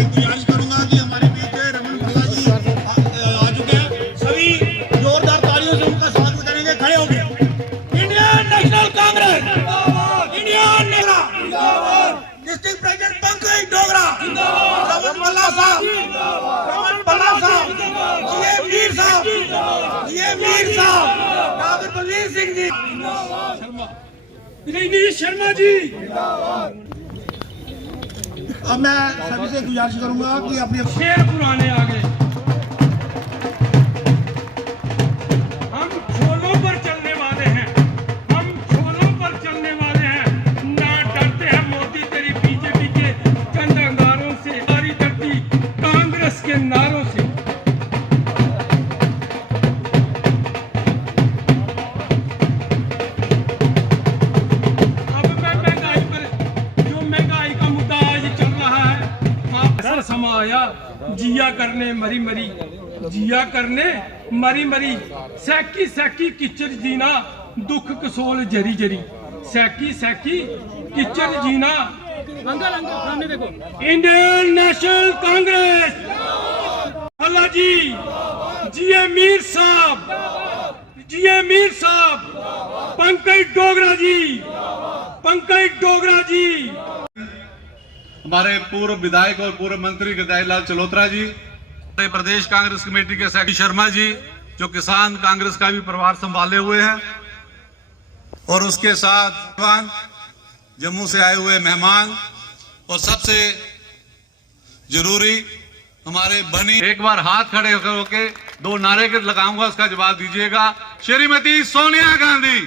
गुजारिश करूंगा कि हमारे बीच रमन भल्ला जी आ चुके हैं, सभी जोरदार तालियों से उनका स्वागत करेंगे। खड़े हो गए। Indian national Congress Indian district president Pankaj Dogra, Raman Bhalla साहब, रमन भल्ला साहब, ये मीर साहब, डॉक्टर बलवीर सिंह जी, रजनीश शर्मा जी। अब मैं सभी से गुजारिश करूंगा कि अपने शेर पुराने आ गए। हम छोलों पर चलने वाले हैं, हम छोलों पर चलने वाले हैं। ना डरते हैं मोदी तेरी बीजेपी के चंद अंगारों से, सारी डरती कांग्रेस के नारों से। समाया जिया करने मरी मरी, जिया करने मरी मरी, सैकी सैकी किचर जीना, दुख कसोल जरी जरी, सैकी सैकी किचर जीना। इंडियन नेशनल कांग्रेस भल्ला जी, जीए मीर साहब, जीए मीर साहब, पंकज डोगरा जी, पंकज डोगरा जी। हमारे पूर्व विधायक और पूर्व मंत्री गदाई लाल चलोत्रा जी, हमारे प्रदेश कांग्रेस कमेटी के सेक्रेटरी शर्मा जी, जो किसान कांग्रेस का भी प्रभार संभाले हुए हैं, और उसके साथ जम्मू से आए हुए मेहमान, और सबसे जरूरी हमारे बनी। एक बार हाथ खड़े होके दो नारे के लगाऊंगा, उसका जवाब दीजिएगा। श्रीमती सोनिया गांधी,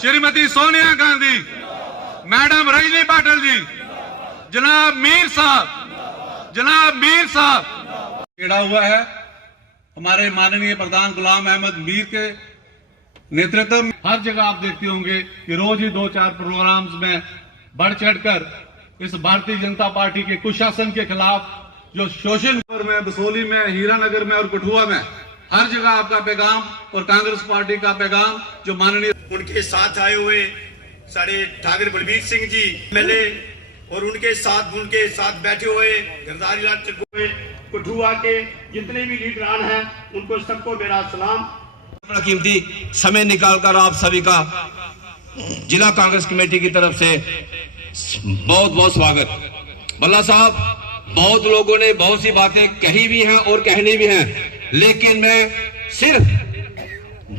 श्रीमती सोनिया गांधी, मैडम रजनी पाटिल जी, जनाब मीर साहब, जनाब मीर साहब। खेड़ा हुआ है हमारे माननीय प्रधान गुलाम अहमद मीर के नेतृत्व में। हर जगह आप देखते होंगे कि रोज ही 2-4 प्रोग्राम्स में बढ़ चढ़कर इस भारतीय जनता पार्टी के कुशासन के खिलाफ जो शोषण में, बसोली में, हीरानगर में और कठुआ में, हर जगह आपका पैगाम और कांग्रेस पार्टी का पैगाम जो माननीय उनके साथ आए हुए सारे ठाकुर बलवीर सिंह जी मिले, और उनके साथ बैठे हुए गिरधारी लाल चौधरी, कठुआ के जितने भी लीडरान हैं, उनको सबको मेरा सलाम। बड़ा कीमती समय निकालकर आप सभी का जिला कांग्रेस कमेटी की तरफ से बहुत बहुत स्वागत। भल्ला साहब, बहुत लोगों ने बहुत सी बातें कही भी हैं और कहनी भी हैं, लेकिन मैं सिर्फ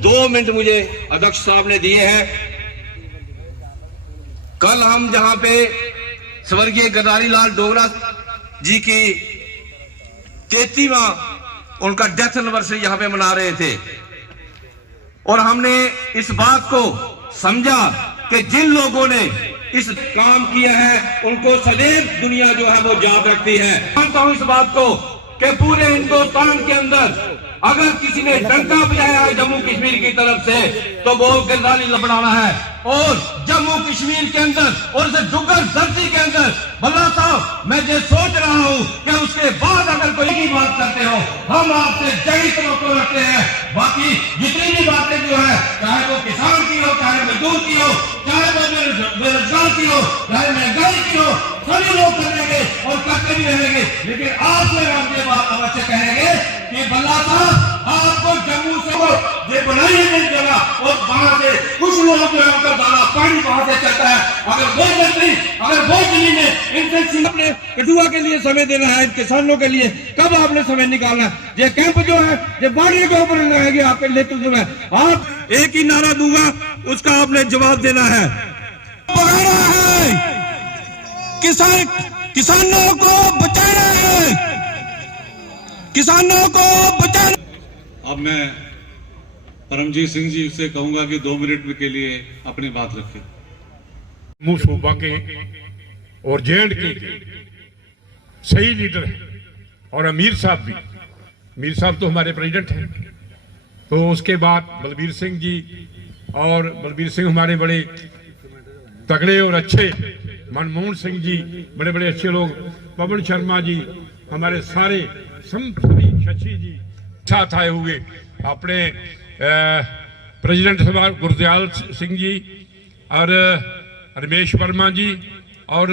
2 मिनट मुझे अध्यक्ष साहब ने दिए हैं। कल हम जहां पे स्वर्गीय गिरधारी लाल डोगरा जी की 33वां उनका डेथ एनिवर्सरी यहां पे मना रहे थे, और हमने इस बात को समझा कि जिन लोगों ने इस काम किया है उनको सदैव दुनिया जो है वो याद रखती है। मानता हूं इस बात को कि पूरे हिंदुस्तान के अंदर अगर किसी ने डंका बजाया है जम्मू कश्मीर की तरफ से, तो वो गिरधारी लबड़ाना है। और जम्मू कश्मीर के अंदर और इस डुग्गर धरती के अंदर भल्ला साहब, मैं ये सोच रहा हूं कि उसके बाद अगर कोई की बात करते हो, हम आपसे जय तो रखते हैं। बाकी जितनी भी बातें जो है, चाहे वो किसान की हो, चाहे मजदूर की हो, चाहे वो बेरोजगार की हो, चाहे महंगाई की हो, सभी लोग करेंगे और करते भी रहेंगे। लेकिन आपसे हम ये बात अवश्य कहेंगे कि भल्ला साहब, आपको जम्मू से ये बनाई है नई जगह, और वहां से कुछ लोग जो है दाना पानी वहां से चलता है। अगर वो जल्दी, अगर वो जमीनें इनसे अपने कठुआ के लिए समय देना है, किसानों के लिए कब आपने समय निकालना है? ये कैंप जो है ये बाड़ी के ऊपर रहेगी आपके नेतृत्व में। आप एक ही नारा दूंगा, उसका आपने जवाब देना है। पकड़ना है, किसानों को बचाना है, किसानों को बचाना। अब मैं परमजीत सिंह जी से कहूंगा कि 2 मिनट के लिए अपनी बात रखें। जम्मू सूबा के और J&K के सही लीडर हैं, और अमीर साहब भी। मीर साहब तो हमारे प्रेसिडेंट हैं, तो उसके बाद बलवीर सिंह जी, और बलवीर सिंह हमारे बड़े तगड़े और अच्छे, मनमोहन सिंह जी बड़े बड़े अच्छे लोग, पवन शर्मा जी, हमारे सारे सभी, शशि जी साथ आए हुए, अपने प्रेसिडेंट सभा गुरदयाल सिंह जी, और रमेश वर्मा जी, और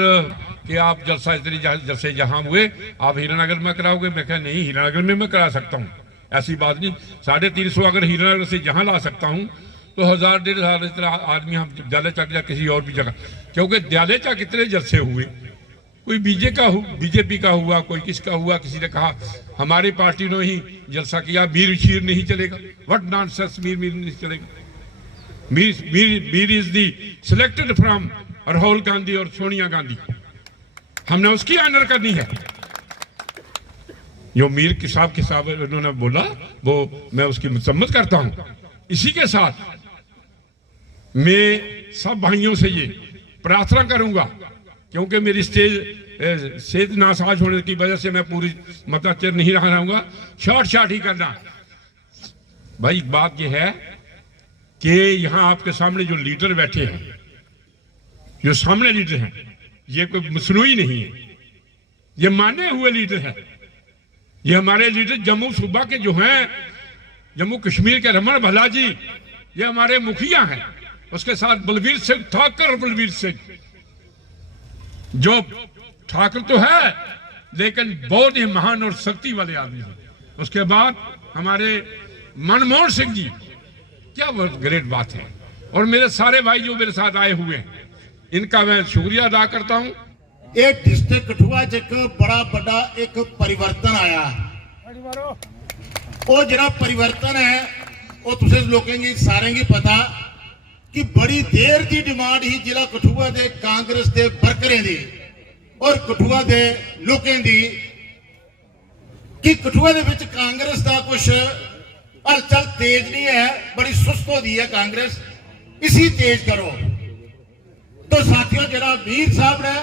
कि आप जलसा इतनी जलसे जहां हुए आप हीरानगर में कराओगे। मैं कहा नहीं, हीरानगर में मैं करा सकता हूँ, ऐसी बात नहीं। 350 अगर हीरानगर से जहां ला सकता हूँ तो 1000-1500 इतना आदमी हम दयालेचा या किसी और भी जगह, क्योंकि दयालेचा कितने जलसे हुए, कोई बीजेपी का हुआ, कोई किसका हुआ। किसी ने कहा हमारी पार्टी ने ही जलसा किया, मीर शीर नहीं चलेगा। व्हाट नॉनसेंस, मीर नहीं चलेगा। Mir is the selected from Rahul Gandhi और सोनिया गांधी, हमने उसकी ऑनर करनी है। जो मीर के साहब उन्होंने बोला वो मैं उसकी मसम्मत करता हूं। इसी के साथ मैं सब भाइयों से ये प्रार्थना करूंगा, क्योंकि मेरी सेहत नासाज होने की वजह से मैं पूरी चिर नहीं रहूंगा, शॉर्ट ही करना। भाई बात यह है कि यहां आपके सामने जो लीडर बैठे हैं, जो सामने लीडर हैं, ये कोई मसनूई नहीं है, ये माने हुए लीडर हैं। ये हमारे लीडर जम्मू सूबा के जो हैं, जम्मू कश्मीर के रमन भला जी, ये हमारे मुखिया हैं। उसके साथ बलबीर सिंह ठाकर, बलबीर सिंह जो ठाकर तो है लेकिन बहुत ही महान और शक्ति वाले आदमी हैं। उसके बाद हमारे मनमोहन सिंह जी, क्या ग्रेट बात है। और मेरे सारे भाई जो मेरे साथ आए हुए हैं, इनका मैं शुक्रिया अदा करता हूं। ये डिस्ट्रिक्ट कठुआ च एक बड़ा बड़ा एक परिवर्तन आया। वो जरा परिवर्तन है वो तुझे लोगों की सारे की पता कि बड़ी देर की डिमांड ही जिला कठुआ दे कांग्रेस दे वर्करें दी और कठुआ दे लोगों दी कि कठुआ दे विच कांग्रेस का कुछ हलचल तेज नहीं है, बड़ी सुस्त हो गई है कांग्रेस, इसी तेज करो। तो साथियों जरा वीर साहब ने,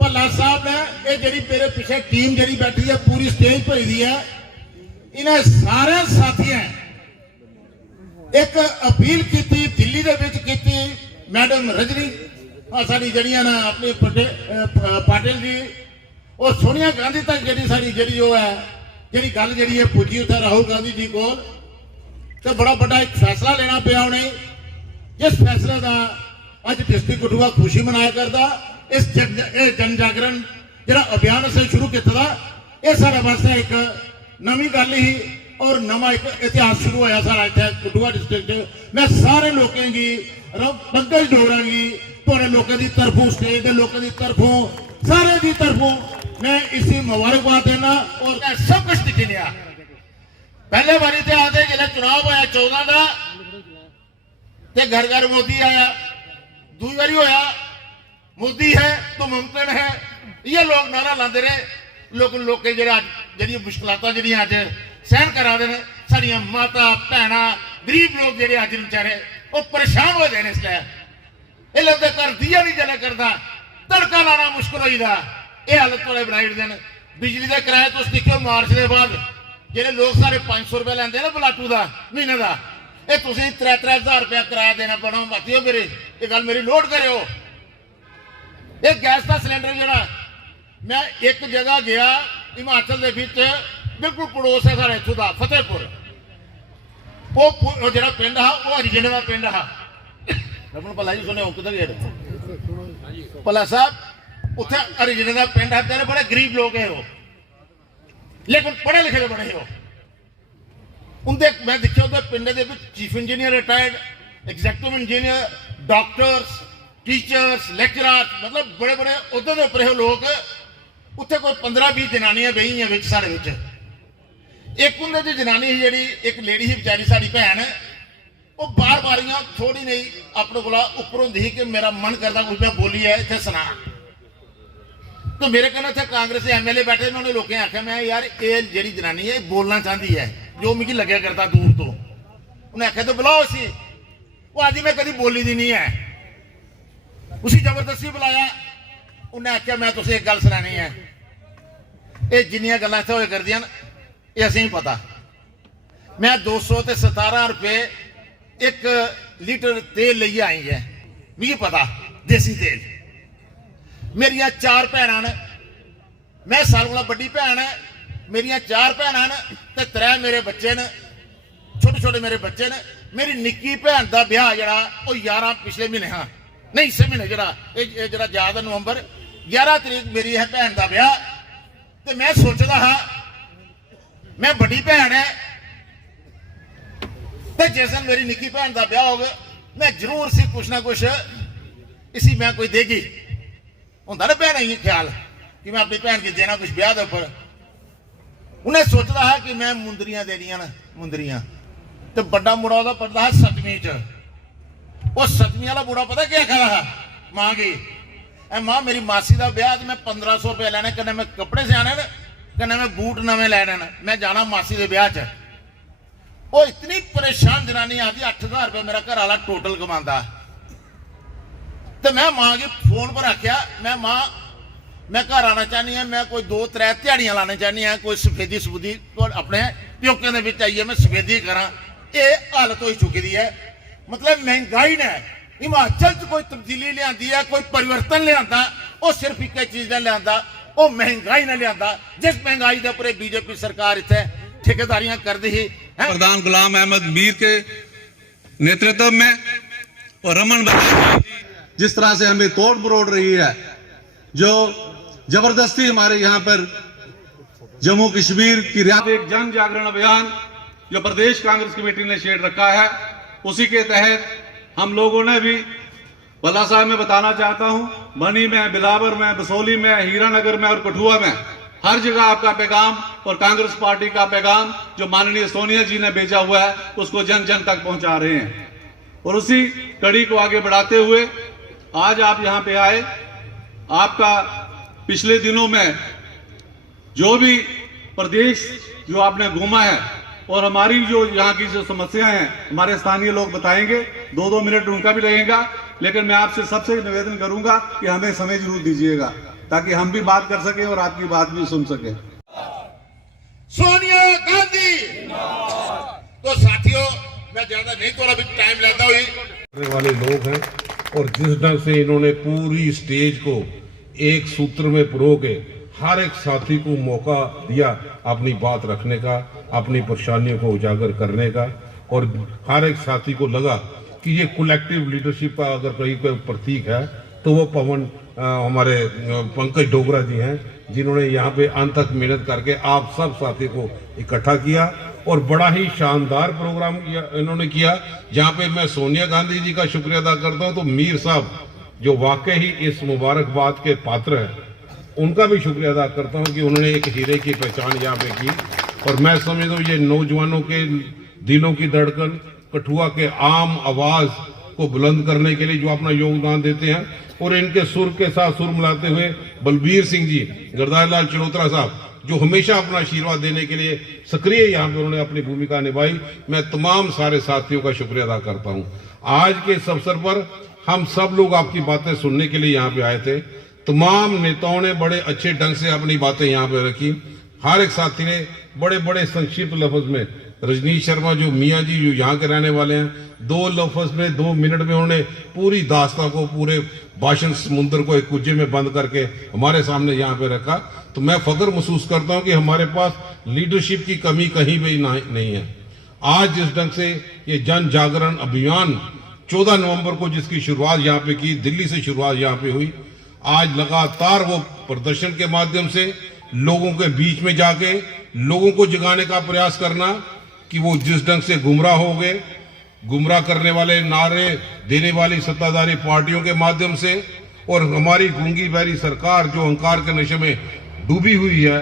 भला साहब ने, ये जी मेरे पीछे टीम जी बैठी है, पूरी स्टेज भरी दी है, इन्हें सारे साथियों एक अपील की दिल्ली दे विच की। मैडम रजनी साडी जड़ियां ना अपनी पाटिल जी और सोनिया गांधी तक जी साडी जी वो है जी गल जी है पुजी उत्थे राहुल गांधी जी को, तो बड़ा बड़ा एक फैसला लेना पिया उन्हें, जिस फैसले का अज डिस्ट्रिक्ट कठुआ खुशी मनाया करता। इस जन जागरण जो अभियान असें शुरू किया, यह सारे वास्ते एक नवी गल ही और नवा एक इतिहास शुरू होया सारा इत्थे कठुआ डिस्ट्रिक्ट। मैं सारे लोगों की पंकज डोगरा की थोड़े लोगों की तरफों, स्टेट के लोगों की तरफों, सारे की तरफों मैं इसी मुबारकबाद देना। और सब कुछ दिखी लिया। पहले बारी तो आते जो चुनाव होया 14 का, ते घर घर मोदी आया, दूसरी बारी होया मोदी है तो मुमकिन है, ये लोग नारा लाते रहे। लोग जी मुश्किलात जी अज सहन करा दे, साड़ियां माता भैन गरीब लोग जो अज बेचारे वो परेशान हो गए। इसलिए ये लोग घर दिया नहीं जला करता, तड़का लाना मुश्किल हो जाता। यह हालत वाले बनाई दिन बिजली के किराए तुम देखो मार्च के बाद जो लोग सारे 500 रुपया लेंगे ना बलाटू का महीने का, ये तुम 3-3 रुपया किराया देना पड़ा। बाकी मेरे ये गल मेरी नोट करो। एक गैस का सिलेंडर जो मैं एक जगह गया हिमाचल के बिल्कुल पड़ोस है सारे इतों का फतेहपुर, वो जो पिंड हा वो हरिजने का पिंड हा। रमन भला जी सुने किधर गए भला साहब, उत्थे हरिजने का पिंड है, तेरे बड़े गरीब लोग है वो, लेकिन पढ़े लिखे बड़े हो। उनके मैं देखिए उधर पिंड के chief engineer retired, executive engineer, doctors, teachers, lecturer, मतलब बड़े बड़े उहदे के उपर लोग। उत्थे कोई 15-20 जनानियां बही हैं साढ़े विच। एक उन्हें जो जनानी ही जी एक लेडी ही बेचारी साड़ी भैन, वो बार बारियां थोड़ी नहीं अपने को उपर होंगी कि मेरा मन करता कुछ मैं बोली है इतने सुना। तो मेरे कहना इतने कांग्रेस के MLA बैठे, उन्होंने लोगों ने आख्या मैं यार ये जी जनानी है बोलना चाहती है जो मुझे लगे करता दूर तो। उन्हें आख्या तो बुलाओ उसी, वो आदि मैं कभी बोली दी नहीं है, उसी जबरदस्ती बुलाया। उन्हें आख्या मैं तुझे एक गल सुनानी है, ये जिन्नियां गल्लां इत्थे होए करदियां ये असें ही पता। मैं 217 रुपए एक लीटर तेल लेइयै आई है, मिगी पता देसी तेल। मेरिया 4 भैनां ने, मैं साल कोला बड़ी भैन है, मेरिया 4 भैनां ने ते 3 मेरे बच्चे ने, छोटे छोटे मेरे बच्चे ने। मेरी निक्की भैन का ब्याह जरा 11 पिछले महीने हाँ नहीं इस महीने जरा याद है नवंबर 11 ਤਰੀਕ ਮੇਰੀ ਹੈ ਭੈਣ ਦਾ ਵਿਆਹ ਤੇ ਮੈਂ ਸੋਚਦਾ ਹਾਂ ਮੈਂ ਵੱਡੀ ਭੈਣ ਹੈ ਤੇ ਜਿਸ ਦਿਨ ਮੇਰੀ ਨਿੱਕੀ ਭੈਣ ਦਾ ਵਿਆਹ ਹੋਵੇ ਮੈਂ ਜ਼ਰੂਰ ਸੀ ਕੁਛ ਨਾ ਕੁਛ इसी मैं कोई देगी होंदा ना भैन ये ख्याल कि मैं अपनी भैन की देना कुछ ब्याह के उपर उन्हें सोचता है कि मैं मुंदरियां देनियां ना मुंदरियां तो बड़ा मुड़ा ओहदा पढ़दा है 7वीं च वो 7वीं वाला मुड़ा पता क्या कह रहा मां की मां मेरी मासी का ब्याह मैं 1500 रुपया लेने कन्नै मैं कपड़े सियाने ने कन्नै मैं बूट नवे लैने ने मैं जाना मासी के ब्याह च वो इतनी परेशान जनानी आती 8000 रुपया मेरा घर वाला टोटल कमांदा तो मैं मां के फोन पर आख्या मैं मां मैं घर आना चाहनी है मैं कोई 2-3 दिहाड़ियां लाना चाहनी है कोई सफेदी सबूदी अपने प्योके दे विच आइए मैं सफेदी करा ये हालत हो चुकी है मतलब महंगाई ने हिमाचल च कोई तब्दीली लियांदी है कोई परिवर्तन लियांदा वो सिर्फ एक चीज ने लियांदा वो महंगाई ने लियांदा जिस महंगाई के उपर बीजेपी सरकार इत्थे ठेकेदारियां करदी ही प्रधान गुलाम अहमद मीर के नेतृत्व में और रमन बघेल जिस तरह से हमें तोड़ मरोड़ रही है जो जबरदस्ती हमारे यहाँ पर जम्मू कश्मीर की एक जन जागरण अभियान जो प्रदेश कांग्रेस कमेटी ने छेड़ रखा है उसी के तहत हम लोगों ने भी बल्ला साहब में बताना चाहता हूं बनी में बिलावर में बसोली में हीरानगर में और कठुआ में हर जगह आपका पैगाम और कांग्रेस पार्टी का पैगाम जो माननीय सोनिया जी ने भेजा हुआ है उसको जन जन तक पहुंचा रहे हैं और उसी कड़ी को आगे बढ़ाते हुए आज आप यहां पे आए आपका पिछले दिनों में जो भी प्रदेश जो आपने घूमा है और हमारी जो यहाँ की जो समस्याएं हैं हमारे स्थानीय लोग बताएंगे 2-2 मिनट उनका भी लगेगा लेकिन मैं आपसे सबसे निवेदन करूंगा कि हमें समय जरूर दीजिएगा ताकि हम भी बात कर सकें और आपकी बात भी सुन सकें। सोनिया गांधी तो साथियों मैं ज्यादा नहीं थोड़ा भी टाइम लेता हुई वाले लोग हैं और जिस ढंग से इन्होंने पूरी स्टेज को एक सूत्र में पिरो के हर एक साथी को मौका दिया अपनी बात रखने का अपनी परेशानियों को उजागर करने का और हर एक साथी को लगा कि ये कलेक्टिव लीडरशिप का अगर कहीं कोई प्रतीक है तो वो हमारे पंकज डोगरा जी हैं जिन्होंने यहाँ पे अंत तक मेहनत करके आप सब साथी को इकट्ठा किया और बड़ा ही शानदार प्रोग्राम इन्होंने किया जहाँ पे मैं सोनिया गांधी जी का शुक्रिया अदा करता हूँ तो मीर साहब जो वाकई ही इस मुबारकबाद के पात्र हैं उनका भी शुक्रिया अदा करता हूँ कि उन्होंने एक हीरे की पहचान यहाँ पे की और मैं समझता हूँ ये नौजवानों के दिलों की धड़कन कठुआ के आम आवाज को बुलंद करने के लिए जो अपना योगदान देते हैं और इनके सुर के साथ सुर मिलाते हुए बलबीर सिंह जी गुरदास लाल चलोत्रा साहब जो हमेशा अपना आशीर्वाद देने के लिए सक्रिय यहाँ पे उन्होंने अपनी भूमिका निभाई मैं तमाम सारे साथियों का शुक्रिया अदा करता हूँ। आज के इस अवसर पर हम सब लोग आपकी बातें सुनने के लिए यहाँ पे आए थे तमाम नेताओं ने बड़े अच्छे ढंग से अपनी बातें यहाँ पे रखी हर एक साथी ने बड़े बड़े संक्षिप्त लफ्ज में रजनीश शर्मा जो मियाँ जी जो यहाँ के रहने वाले हैं 2 लफ्ज में 2 मिनट में उन्होंने पूरी दास्ता को पूरे भाषण समुद्र को एक कुज्जे में बंद करके हमारे सामने यहाँ पे रखा तो मैं फख्र महसूस करता हूँ कि हमारे पास लीडरशिप की कमी कहीं भी नहीं है। आज जिस ढंग से ये जन जागरण अभियान 14 नवंबर को जिसकी शुरुआत यहाँ पे की दिल्ली से शुरुआत यहाँ पे हुई आज लगातार वो प्रदर्शन के माध्यम से लोगों के बीच में जाके लोगों को जगाने का प्रयास करना कि वो जिस ढंग से गुमराह हो गए गुमराह करने वाले नारे देने वाली सत्ताधारी पार्टियों के माध्यम से और हमारी गूंगी बहरी सरकार जो अहंकार के नशे में डूबी हुई है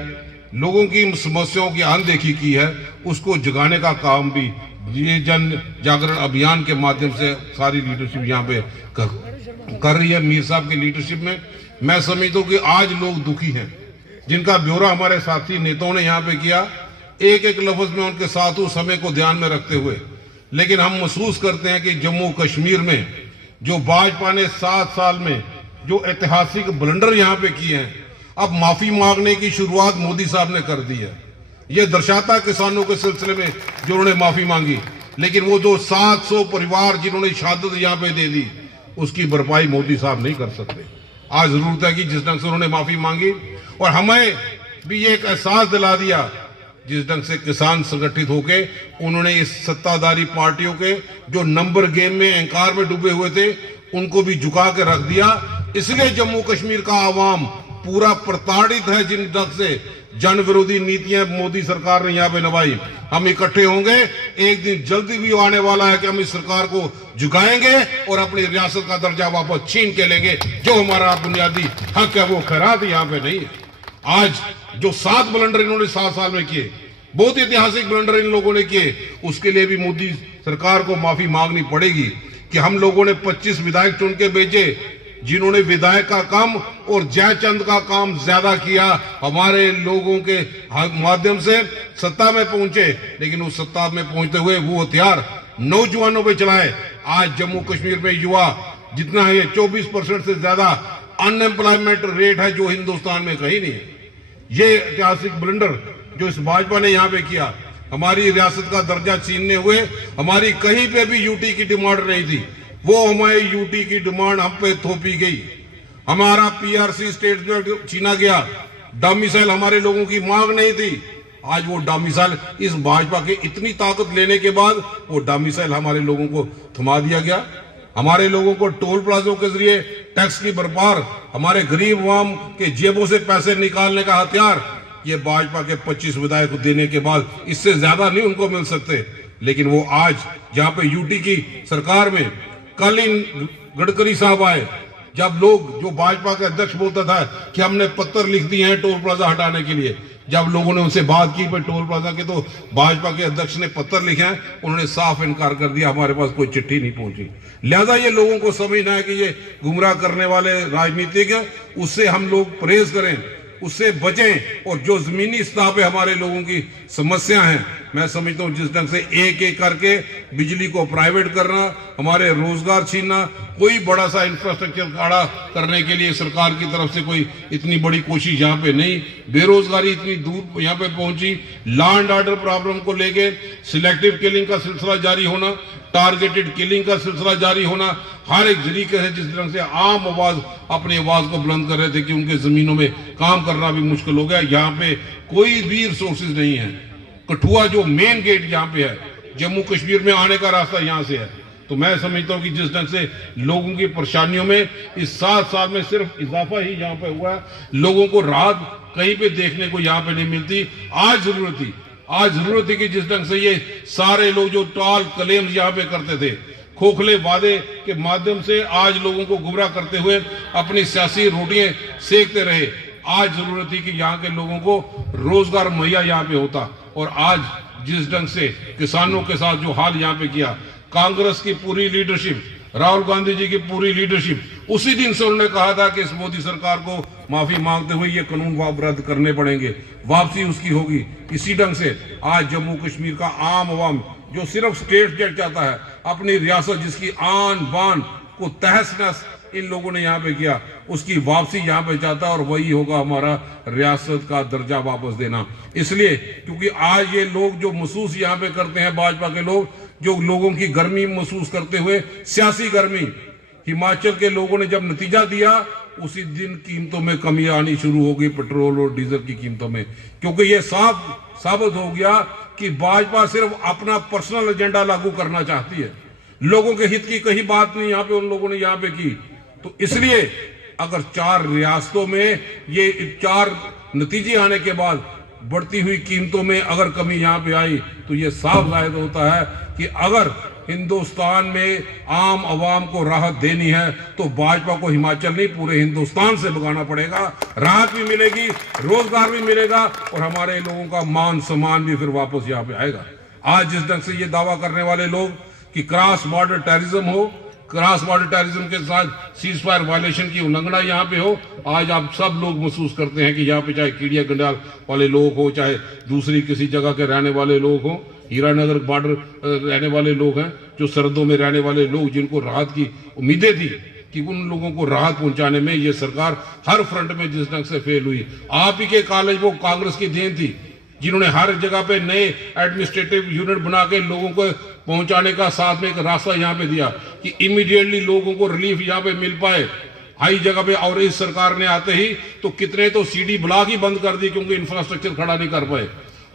लोगों की समस्याओं की अनदेखी की है उसको जगाने का काम भी ये जन जागरण अभियान के माध्यम से सारी लीडरशिप यहाँ पे कर रही है। मीर साहब की लीडरशिप में मैं समझता हूँ कि आज लोग दुखी हैं जिनका ब्यौरा हमारे साथी नेताओं ने यहाँ पे किया एक एक लफ्ज में उनके साथ उस समय को ध्यान में रखते हुए लेकिन हम महसूस करते हैं कि जम्मू कश्मीर में जो भाजपा ने 7 साल में जो ऐतिहासिक ब्लंडर यहाँ पे किए हैं अब माफी मांगने की शुरुआत मोदी साहब ने कर दी है। यह दर्शाता किसानों के सिलसिले में जो उन्होंने माफी मांगी लेकिन वो जो 700 परिवार जिन्होंने शहादत यहाँ पे दे दी उसकी भरपाई मोदी साहब नहीं कर सकते। आज जरूरत है कि जिस ढंग से उन्होंने माफी मांगी और हमें भी एक एहसास दिला दिया जिस ढंग से किसान संगठित होके उन्होंने इस सत्ताधारी पार्टियों के जो नंबर गेम में अहंकार में डूबे हुए थे उनको भी झुका के रख दिया इसलिए जम्मू कश्मीर का आवाम पूरा प्रताड़ित है जिन ढंग से जन विरोधी नीतियां मोदी सरकार ने यहाँ पे निभाई। हम इकट्ठे होंगे, एक दिन जल्दी भी आने वाला है कि हम इस सरकार को झुकाएंगे और अपनी रियासत का दर्जा वापस छीन के लेंगे। जो हमारा बुनियादी हक है वो खैरात यहाँ पे नहीं है। आज जो 7 ब्लंडर इन्होंने 7 साल में किए, बहुत ऐतिहासिक ब्लंडर इन लोगों ने किए, उसके लिए भी मोदी सरकार को माफी मांगनी पड़ेगी कि हम लोगों ने 25 विधायक चुन के भेजे जिन्होंने विधायक का काम और जयचंद का काम ज्यादा किया। हमारे लोगों के माध्यम से सत्ता में पहुंचे, लेकिन उस सत्ता में पहुंचते हुए वो हथियार नौजवानों पे चलाए। आज जम्मू कश्मीर में युवा जितना है 24% से ज्यादा अनएम्प्लॉयमेंट रेट है जो हिंदुस्तान में कहीं नहीं है। ये ऐतिहासिक ब्लंडर जो इस भाजपा ने यहाँ पे किया, हमारी रियासत का दर्जा छीनने हुए, हमारी कहीं पे भी यूटी की डिमांड नहीं थी, वो हमारी यूटी की डिमांड हम पे थोपी गई। हमारा पीआरसी स्टेटमेंट छीना गया, डोमिसाइल हमारे लोगों की मांग नहीं थी। आज वो डोमिसाइल इस भाजपा के इतनी ताकत लेने के बाद वो डोमिसाइल हमारे लोगों को थमा दिया गया। हमारे लोगों को टोल प्लाजों के जरिए टैक्स की भरपार, हमारे गरीब आवाम के जेबों से पैसे निकालने का हथियार ये भाजपा के 25 विधायक को देने के बाद इससे ज्यादा नहीं उनको मिल सकते। लेकिन वो आज जहां पे यूटी की सरकार में कल इन गडकरी साहब आए, जब लोग जो भाजपा के अध्यक्ष बोलता था कि हमने पत्र लिख दिए हैं टोल प्लाजा हटाने के लिए, जब लोगों ने उनसे बात की पर टोल प्लाजा के तो भाजपा के अध्यक्ष ने पत्र लिखे हैं, उन्होंने साफ इनकार कर दिया, हमारे पास कोई चिट्ठी नहीं पहुंची। लिहाजा ये लोगों को समझना है कि ये गुमराह करने वाले राजनीतिक है, उससे हम लोग परहेज करें, उससे बचें। और जो जमीनी स्तर पे हमारे लोगों की समस्या है, मैं समझता हूं जिस ढंग से एक एक करके बिजली को प्राइवेट करना, हमारे रोजगार छीनना, कोई बड़ा सा इंफ्रास्ट्रक्चर खड़ा करने के लिए सरकार की तरफ से कोई इतनी बड़ी कोशिश यहाँ पे नहीं। बेरोजगारी इतनी दूर यहाँ पे पहुंची, लॉ एंड ऑर्डर प्रॉब्लम को लेके सिलेक्टिव किलिंग का सिलसिला जारी होना, टारगेटेड किलिंग का सिलसिला जारी होना, हर एक तरीके से जिस तरह से आम आवाज अपनी आवाज को बुलंद कर रहे थे कि उनके जमीनों में काम करना भी मुश्किल हो गया। यहाँ पे कोई भी रिसोर्सेज नहीं है। कठुआ जो मेन गेट यहाँ पे है, जम्मू कश्मीर में आने का रास्ता यहाँ से है। तो मैं समझता हूँ कि जिस ढंग से लोगों की परेशानियों में इस 7 साल में सिर्फ इजाफा ही यहाँ पे हुआ है, लोगों को राहत कहीं पे देखने को यहाँ पे नहीं मिलती। आज जरूरत थी कि जिस ढंग से ये सारे लोग जो टॉल क्लेम्स यहाँ पे करते थे, खोखले वादे के माध्यम से आज लोगों को गुमराह करते हुए अपनी सियासी रोटियां सेकते रहे, आज जरूरत थी कि यहाँ के लोगों को रोजगार मुहैया यहाँ पे होता। और आज जिस ढंग से किसानों के साथ जो हाल यहाँ पे किया, कांग्रेस की पूरी लीडरशिप, राहुल गांधी जी की पूरी लीडरशिप, उसी दिन से उन्होंने कहा था कि इस मोदी सरकार को माफी मांगते हुए ये कानून रद्द करने पड़ेंगे, वापसी उसकी होगी। इसी ढंग से आज जम्मू कश्मीर का आम आवाम जो सिर्फ स्टेट जेट चाहता है, अपनी रियासत जिसकी आन बान को तहस नहस इन लोगों ने यहाँ पे किया, उसकी वापसी यहाँ पे चाहता है। और वही होगा हमारा रियासत का दर्जा वापस देना। इसलिए क्योंकि आज ये लोग जो महसूस यहाँ पे करते हैं, भाजपा के लोग जो लोगों की गर्मी महसूस करते हुए, सियासी गर्मी, हिमाचल के लोगों ने जब नतीजा दिया उसी दिन कीमतों में कमी आनी शुरू हो गई, पेट्रोल और डीजल की कीमतों में, क्योंकि ये साबित हो गया कि भाजपा सिर्फ अपना पर्सनल एजेंडा लागू करना चाहती है। लोगों के हित की कहीं बात नहीं यहाँ पे उन लोगों ने यहाँ पे की। तो इसलिए अगर 4 रियासतों में ये 4 नतीजे आने के बाद बढ़ती हुई कीमतों में अगर कमी यहाँ पे आई, तो ये साफ जाहिर होता है कि अगर हिंदुस्तान में आम आवाम को राहत देनी है तो भाजपा को हिमाचल नहीं पूरे हिंदुस्तान से भगाना पड़ेगा। राहत भी मिलेगी, रोजगार भी मिलेगा और हमारे लोगों का मान सम्मान भी फिर वापस यहाँ पे आएगा। आज जिस ढंग से ये दावा करने वाले लोग कि क्रॉस बॉर्डर टेररिज्म हो, क्रॉस बॉर्डर टेररिज्म के साथ सीज फायर वायलेशन की उल्लंघना यहाँ पे हो, आज आप सब लोग महसूस करते हैं कि यहाँ पे चाहे कीड़िया गंडाल वाले लोग हो, चाहे दूसरी किसी जगह के रहने वाले लोग हो, हीरानगर बॉर्डर रहने वाले लोग हैं, जो सरहदों में रहने वाले लोग, जिनको राहत की उम्मीदें थी कि उन लोगों को राहत पहुंचाने में ये सरकार हर फ्रंट में जिस ढंग से फेल हुई। आप ही के कॉलेज वो कांग्रेस की देन थी जिन्होंने हर जगह पे नए एडमिनिस्ट्रेटिव यूनिट बना के लोगों को पहुंचाने का साथ में एक रास्ता यहाँ पे दिया कि इमीडिएटली लोगों को रिलीफ यहाँ पे मिल पाए हर जगह पे। और इस सरकार ने आते ही तो कितने तो सीडी ब्लॉक ही बंद कर दी क्योंकि इंफ्रास्ट्रक्चर खड़ा नहीं कर पाए।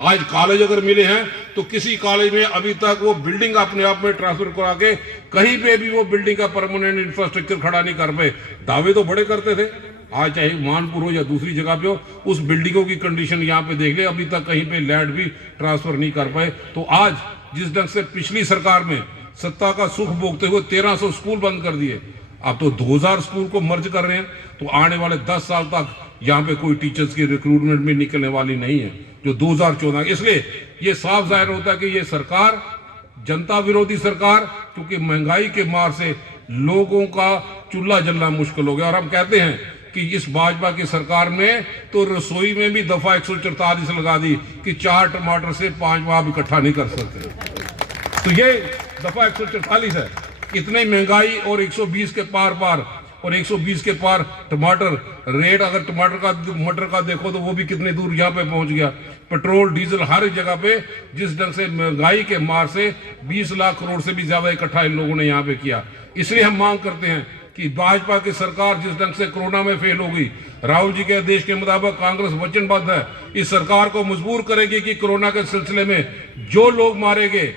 आज कॉलेज अगर मिले हैं तो किसी कॉलेज में अभी तक वो बिल्डिंग अपने आप में ट्रांसफर करा के कहीं पे भी वो बिल्डिंग का परमानेंट इंफ्रास्ट्रक्चर खड़ा नहीं कर पाए। दावे तो बड़े करते थे, आज चाहे मानपुर हो या दूसरी जगह पे हो, उस बिल्डिंगों की कंडीशन यहाँ पे देख ले, अभी तक कहीं पे लैंड भी ट्रांसफर नहीं कर पाए। तो आज जिस ढंग से पिछली सरकार में सत्ता का सुख भोगते हुए 1300 स्कूल बंद कर दिए, अब तो 2000 स्कूल को मर्ज कर रहे हैं, तो आने वाले 10 साल तक यहाँ पे कोई टीचर्स की रिक्रूटमेंट में निकलने वाली नहीं है जो 2014। इसलिए ये साफ जाहिर होता है कि ये सरकार जनता विरोधी सरकार, क्योंकि महंगाई के मार से लोगों का चूल्हा जलना मुश्किल हो गया। और हम कहते हैं कि इस भाजपा की सरकार में तो रसोई में भी दफा 144 लगा दी कि 4 टमाटर से 5 आप इकट्ठा नहीं कर सकते। तो ये दफा 144 है। इतनी महंगाई और 120 के पार पार और 120 के पार टमाटर रेट, अगर टमाटर का मटर का देखो तो वो भी कितने दूर यहाँ पे पहुंच गया। पेट्रोल डीजल हर जगह पे जिस ढंग से महंगाई के मार से 20 लाख करोड़ से भी ज्यादा इकट्ठा इन लोगों ने यहाँ पे किया। इसलिए हम मांग करते हैं कि भाजपा की सरकार जिस ढंग से कोरोना में फेल हो गई, राहुल जी के आदेश के मुताबिक कांग्रेस वचनबद्ध है, इस सरकार को मजबूर करेगी कि कोरोना के सिलसिले में जो लोग मारे गए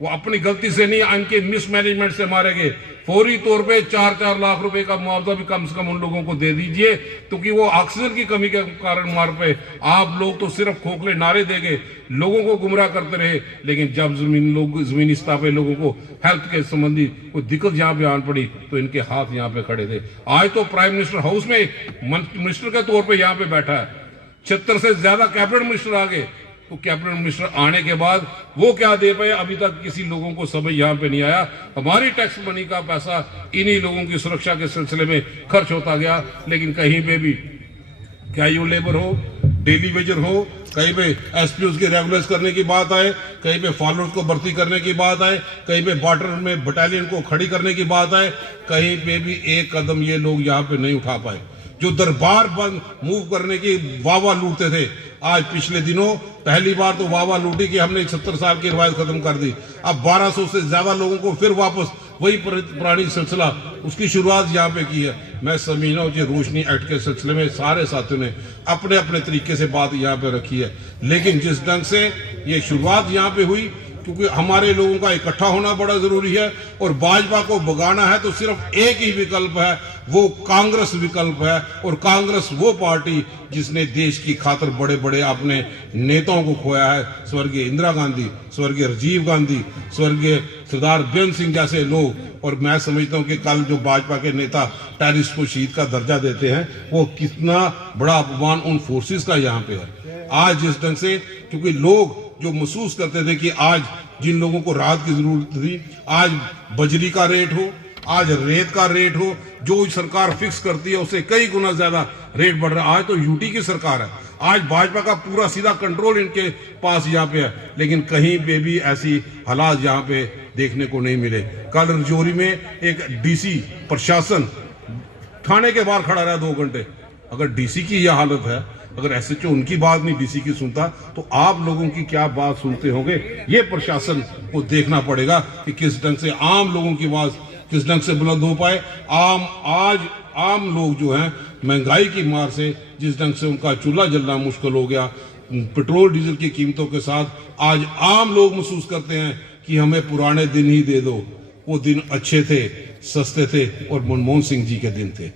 वो अपनी गलती से नहीं, इनके मिसमैनेजमेंट से मारे गए। फौरी तौर पे 4-4 लाख रुपए का मुआवजा भी कम से कम उन लोगों को दे दीजिए, क्योंकि वो ऑक्सीजन की कमी के कारण मार पे। आप लोग तो सिर्फ खोखले नारे देके लोगों को गुमराह करते रहे, लेकिन जब जमीनी सतह पे लोगों को हेल्थ के संबंधी कोई दिक्कत यहाँ पे आन पड़ी तो इनके हाथ यहाँ पे खड़े थे। आज तो प्राइम मिनिस्टर हाउस में मिनिस्टर के तौर पर यहाँ पे बैठा है, 76 से ज्यादा कैबिनेट मिनिस्टर आ गए। तो कैबिनेट मिनिस्टर आने के बाद वो क्या दे पाए, अभी तक किसी लोगों को समझ यहाँ पे नहीं आया। हमारी टैक्स मनी का पैसा इन्हीं लोगों की सुरक्षा के सिलसिले में खर्च होता गया, लेकिन कहीं पे भी क्या लेबर हो, डेली वेजर हो, कहीं पे एसपीओ की रेगुलर्स करने की बात आए, कहीं पे फॉलोअर्स को भर्ती करने की बात आए, कहीं पे बॉर्डर में बटालियन को खड़ी करने की बात आए, कहीं पे भी एक कदम ये लोग यहाँ पे नहीं उठा पाए। जो दरबार बंद मूव करने की वावा लूटते थे, आज पिछले दिनों पहली बार तो वावा लूटी कि हमने 70 साल की रिवायत खत्म कर दी। अब 1200 से ज्यादा लोगों को फिर वापस वही पुरानी सिलसिला उसकी शुरुआत यहाँ पे की है। मैं समझना हूँ कि रोशनी एक्ट के सिलसिले में सारे साथियों ने अपने अपने तरीके से बात यहाँ पे रखी है, लेकिन जिस ढंग से ये शुरुआत यहाँ पे हुई, क्योंकि हमारे लोगों का इकट्ठा होना बड़ा जरूरी है और भाजपा को भगाना है तो सिर्फ एक ही विकल्प है, वो कांग्रेस विकल्प है। और कांग्रेस वो पार्टी जिसने देश की खातिर बड़े बड़े अपने नेताओं को खोया है, स्वर्गीय इंदिरा गांधी, स्वर्गीय राजीव गांधी, स्वर्गीय सरदार बेन सिंह जैसे लोग। और मैं समझता हूं कि कल जो भाजपा के नेता टेररिस्ट को शहीद का दर्जा देते हैं, वो कितना बड़ा अपमान उन फोर्सेस का यहाँ पे है। आज जिस ढंग से, क्योंकि लोग जो महसूस करते थे कि आज जिन लोगों को राहत की जरूरत थी, आज बजरी का रेट हो, आज रेत का रेट हो, जो सरकार फिक्स करती है उससे कई गुना ज्यादा रेट बढ़ रहा है। आज तो यूटी की सरकार है, आज भाजपा का पूरा सीधा कंट्रोल इनके पास यहाँ पे है, लेकिन कहीं पे भी ऐसी हालात यहाँ पे देखने को नहीं मिले। कल रजौरी में एक डीसी प्रशासन थाने के बाहर खड़ा रहा 2 घंटे। अगर डीसी की यह हालत है, अगर एसएचओ उनकी बात नहीं डीसी की सुनता, तो आप लोगों की क्या बात सुनते होंगे। ये प्रशासन को देखना पड़ेगा कि किस ढंग से आम लोगों की आवाज किस ढंग से बुलंद हो पाए। आज आम लोग जो हैं महंगाई की मार से जिस ढंग से उनका चूल्हा जलना मुश्किल हो गया, पेट्रोल डीजल की कीमतों के साथ आज आम लोग महसूस करते हैं कि हमें पुराने दिन ही दे दो। वो दिन अच्छे थे, सस्ते थे और मनमोहन सिंह जी के दिन थे।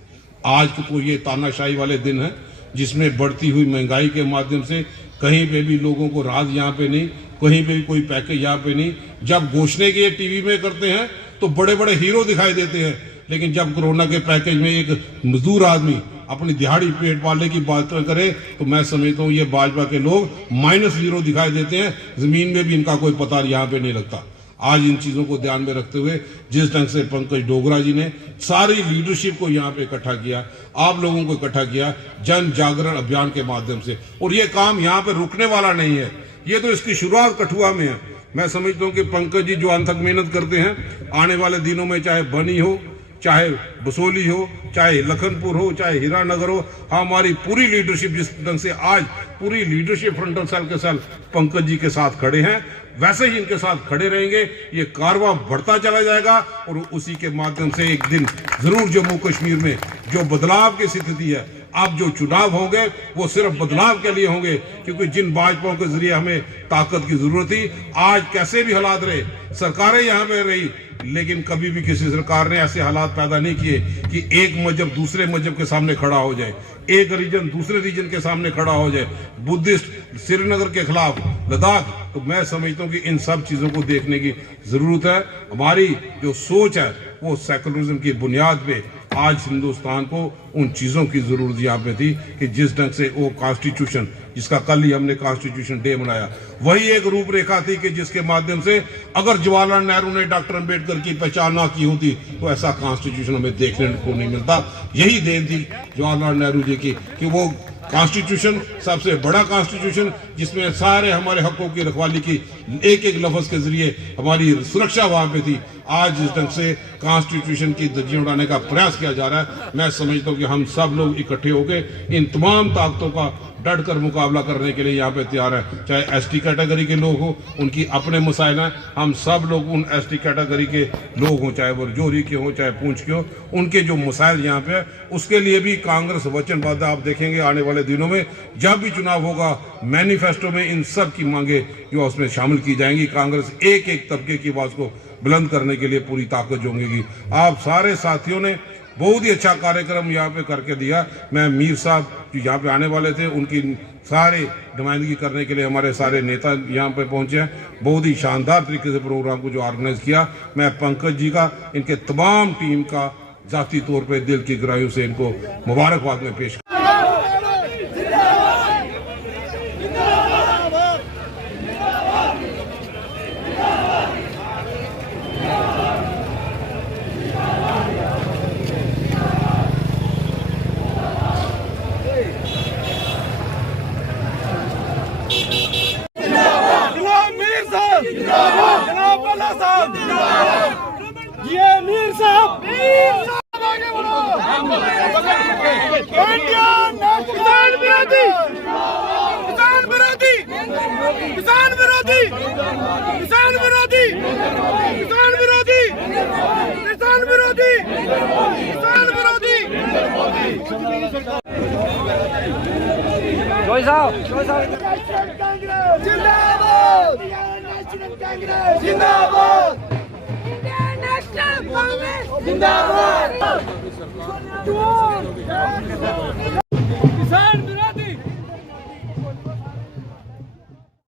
आज तो ये तानाशाही वाले दिन है जिसमें बढ़ती हुई महंगाई के माध्यम से कहीं पे भी लोगों को राहत यहाँ पे नहीं, कहीं पे भी कोई पैकेज यहाँ पे नहीं। जब घोषणे के टीवी में करते हैं तो बड़े बड़े हीरो दिखाई देते हैं, लेकिन जब कोरोना के पैकेज में एक मजदूर आदमी अपनी दिहाड़ी पेट पालने की बात करे तो मैं समझता हूँ ये भाजपा के लोग -0 दिखाई देते हैं। जमीन में भी इनका कोई पता यहाँ पे नहीं लगता। आज इन चीजों को ध्यान में रखते हुए जिस ढंग से पंकज डोगरा जी ने सारी लीडरशिप को यहाँ पे इकट्ठा किया, आप लोगों को इकट्ठा किया जन जागरण अभियान के माध्यम से, और ये काम यहाँ पे रुकने वाला नहीं है। ये तो इसकी शुरुआत कठुआ में है। मैं समझता हूँ कि पंकज जी जो अनथक मेहनत करते हैं, आने वाले दिनों में चाहे बनी हो, चाहे बसोली हो, चाहे लखनपुर हो, चाहे हीरानगर हो, हमारी पूरी लीडरशिप जिस ढंग से आज पूरी लीडरशिप फ्रंटल सेल के साथ पंकज जी के साथ खड़े हैं, वैसे ही इनके साथ खड़े रहेंगे। ये कारवां बढ़ता चला जाएगा और उसी के माध्यम से एक दिन जरूर जम्मू कश्मीर में जो बदलाव की स्थिति है अब जो चुनाव होंगे वो सिर्फ बदलाव के लिए होंगे, क्योंकि जिन भाजपाओं के जरिए हमें ताकत की जरूरत थी, आज कैसे भी हालात रहे, सरकारें यहाँ पे रही, लेकिन कभी भी किसी सरकार ने ऐसे हालात पैदा नहीं किए कि एक मजहब दूसरे मजहब के सामने खड़ा हो जाए, एक रीजन दूसरे रीजन के सामने खड़ा हो जाए, बुद्धिस्ट श्रीनगर के खिलाफ लद्दाख। तो मैं समझता हूँ कि इन सब चीजों को देखने की जरूरत है। हमारी जो सोच है वो सेकुलरिज्म की बुनियाद पे आज हिंदुस्तान को उन चीजों की जरूरत यहाँ पे थी कि जिस ढंग से वो कॉन्स्टिट्यूशन, जिसका कल ही हमने कॉन्स्टिट्यूशन डे मनाया, वही एक रूपरेखा थी कि जिसके माध्यम से अगर जवाहरलाल नेहरू ने डॉक्टर अंबेडकर की पहचान ना की होती तो ऐसा कॉन्स्टिट्यूशन हमें देखने को नहीं मिलता। यही देन थी जवाहरलाल नेहरू जी की कि वो कॉन्स्टिट्यूशन, सबसे बड़ा कॉन्स्टिट्यूशन जिसमें सारे हमारे हकों की रखवाली की एक एक लफ्ज के जरिए हमारी सुरक्षा वहां पे थी। आज जिस ढंग से कॉन्स्टिट्यूशन की धज्जियां उड़ाने का प्रयास किया जा रहा है, मैं समझता हूं कि हम सब लोग इकट्ठे होकर इन तमाम ताकतों का डट कर मुकाबला करने के लिए यहाँ पे तैयार है। चाहे एसटी कैटेगरी के लोग हो, उनकी अपने मसाइल हैं, हम सब लोग उन एसटी कैटेगरी के लोग हों, चाहे वो रजौरी के हों चाहे पूंछ के हो, उनके जो मसाइल यहाँ पे है उसके लिए भी कांग्रेस वचनबद्ध। आप देखेंगे आने वाले दिनों में जब भी चुनाव होगा, मैनिफेस्टो में इन सब की मांगे जो उसमें शामिल की जाएंगी। कांग्रेस एक एक तबके की आवाज को बुलंद करने के लिए पूरी ताकत जोंगेगी। आप सारे साथियों ने बहुत ही अच्छा कार्यक्रम यहाँ पे करके दिया। मैं मीर साहब जो यहाँ पे आने वाले थे, उनकी सारे नुमाइंदगी करने के लिए हमारे सारे नेता यहाँ पे पहुंचे हैं। बहुत ही शानदार तरीके से प्रोग्राम को जो ऑर्गेनाइज किया, मैं पंकज जी का, इनके तमाम टीम का जाती तौर पे दिल की गहराइयों से इनको मुबारकबाद में पेश। ये मीर साहब आगे बढ़ो। किसान विरोधी, किसान विरोधी, किसान विरोधी, किसान विरोधी, किसान विरोधी, किसान विरोधी, किसान विरोधी। जोई साहब जिंदाबाद, नेशनल कांग्रेस जिंदाबाद, इंडियन नेशनल कांग्रेस जिंदाबाद।